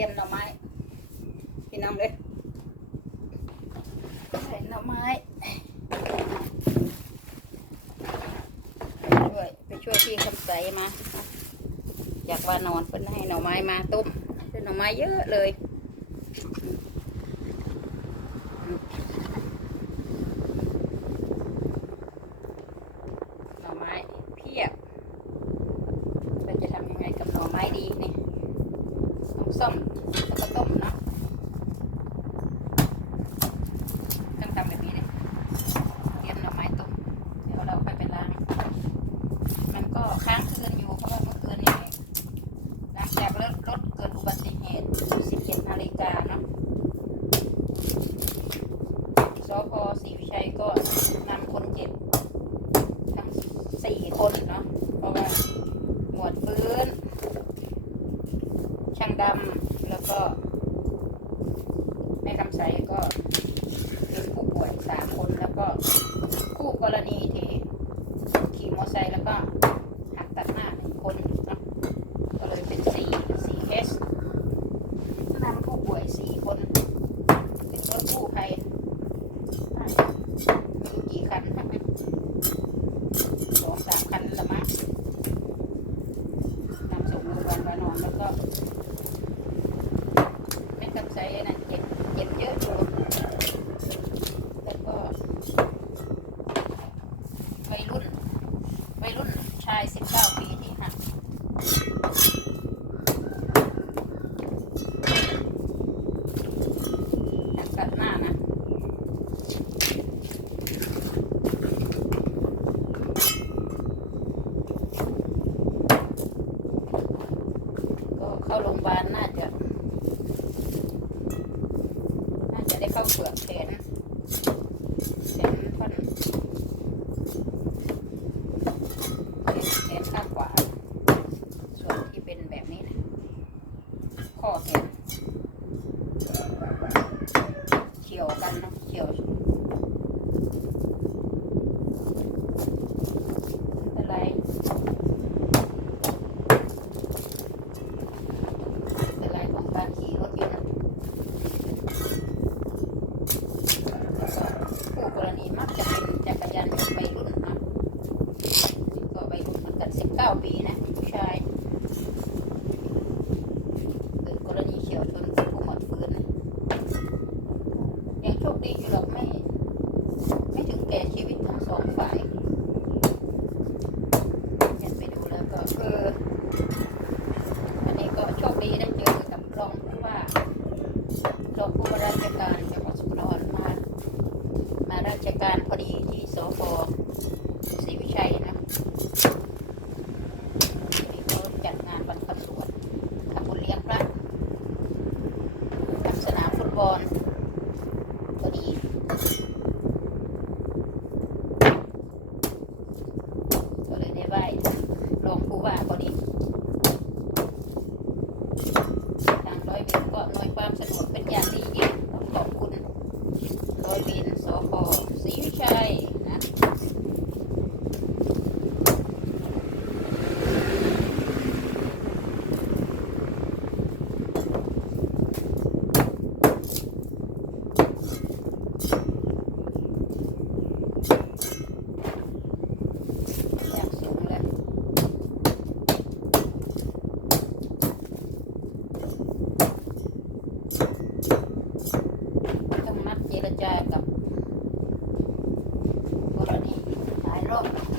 ตรียมหน่อไม้พี่น้องเลยใส่หน่อไม้ช่วยไปช่วยพี่คำใสมาอยากว่านอนเพิ่นให้หน่อไม้มาต้มเป็นหน่อไม้เยอะเลย ก็ค้างคืนอยู่เพราะว่าเมื่อคืนนี้หลังจากรถรถเกิดอุบัติเหตุ 17นาฬิกาเนาะสพศรีวิชัยก็นำคนเจ็บทั้ง4คนเนาะเพราะว่าหมวดฟื้น ช่างดำแล้วก็แม่คำใสก็เป็นผู้ป่วย3คนแล้วก็คู่กรณีที่ขี่มอเตอร์ไซค์แล้วก็ 好听。Pronto.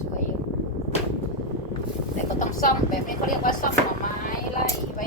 สวยอยู่แต่ก็ต้องซ่อมแบบนี้เขาเรียกว่าซ่อมหน่อไม้ไล่ไว้